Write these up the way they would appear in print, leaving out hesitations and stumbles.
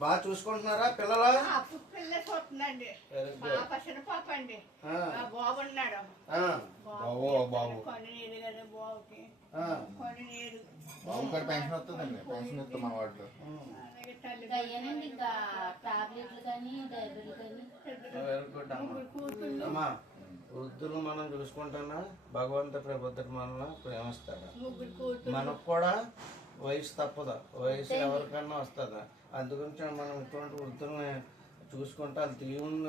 బాగా చూసుకుంటున్నారా పిల్లలు? పిల్ల చూస్తుందండి. పాప అండి. బాబు ఉన్నాడు. బాబు కొన్ని నీరు కదా బాబుకి. కొన్ని నీరు బాబు కూడా పెన్షన్ వస్తుందండి. పెన్షన్ వస్తుంది మా వాటిలో. ఇంకా టాబ్లెట్లు కానీ డైబర్లు కానీ. అమ్మా వృద్ధులు మనం చూసుకుంటున్నా భగవంతుడు రేపొద్దుట మనల్ని ప్రేమిస్తాడు. మనకు కూడా వయసు తప్పదు, వయసు ఎవరికన్నా వస్తుందా. అందుగురించి మనం ఇటువంటి వృద్ధుల్ని చూసుకుంటే వాళ్ళు దేవుని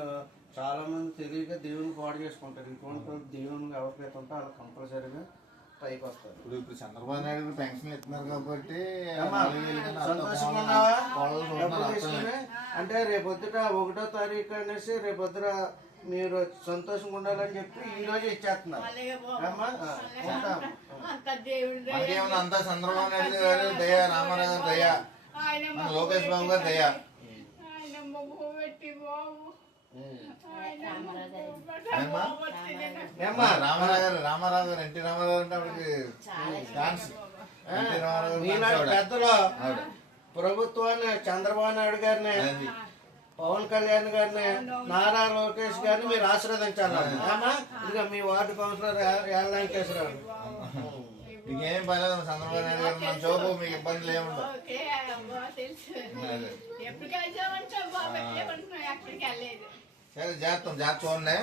చాలా మంది తెలియక దేవుని పాడు చేసుకుంటారు. ఇటువంటి దేవుని ఎవరికైతే ఉంటే వాళ్ళు కంపల్సరీగా పైకి వస్తారు. ఇప్పుడు చంద్రబాబు నాయుడు పెన్షన్ ఇస్తున్నారు కాబట్టి సంతోషంగా అంటే రేపొద్దుట 1వ తారీఖు అనేసి రేపొద్దుట మీరు సంతోషంగా ఉండాలని చెప్పి ఈ రోజు ఇచ్చేస్తున్నారు. అంతా చంద్రబాబు నాయుడు గారు దయా, రామారావు గారు దయా, లోకేష్ బాబు గారు దయా. రామారావు గారు ఎన్టీ రామారావు అంటే అప్పటికి పెద్దలు ప్రభుత్వాన్ని చంద్రబాబు నాయుడు గారిని, పవన్ కళ్యాణ్ గారిని, నారా లోకేష్ గారిని మీరు ఆశీర్వదించాలమ్మా. ఇదిగో మీ వార్డు కౌన్సిలర్ వెంకటేశ్వరరావు. మీకేం పర్లేదు చంద్రబాబు నాయుడు గారు మన చూపు మీకు ఇబ్బందులు ఏముండవు. సరే జాగ్రత్త చూడండి.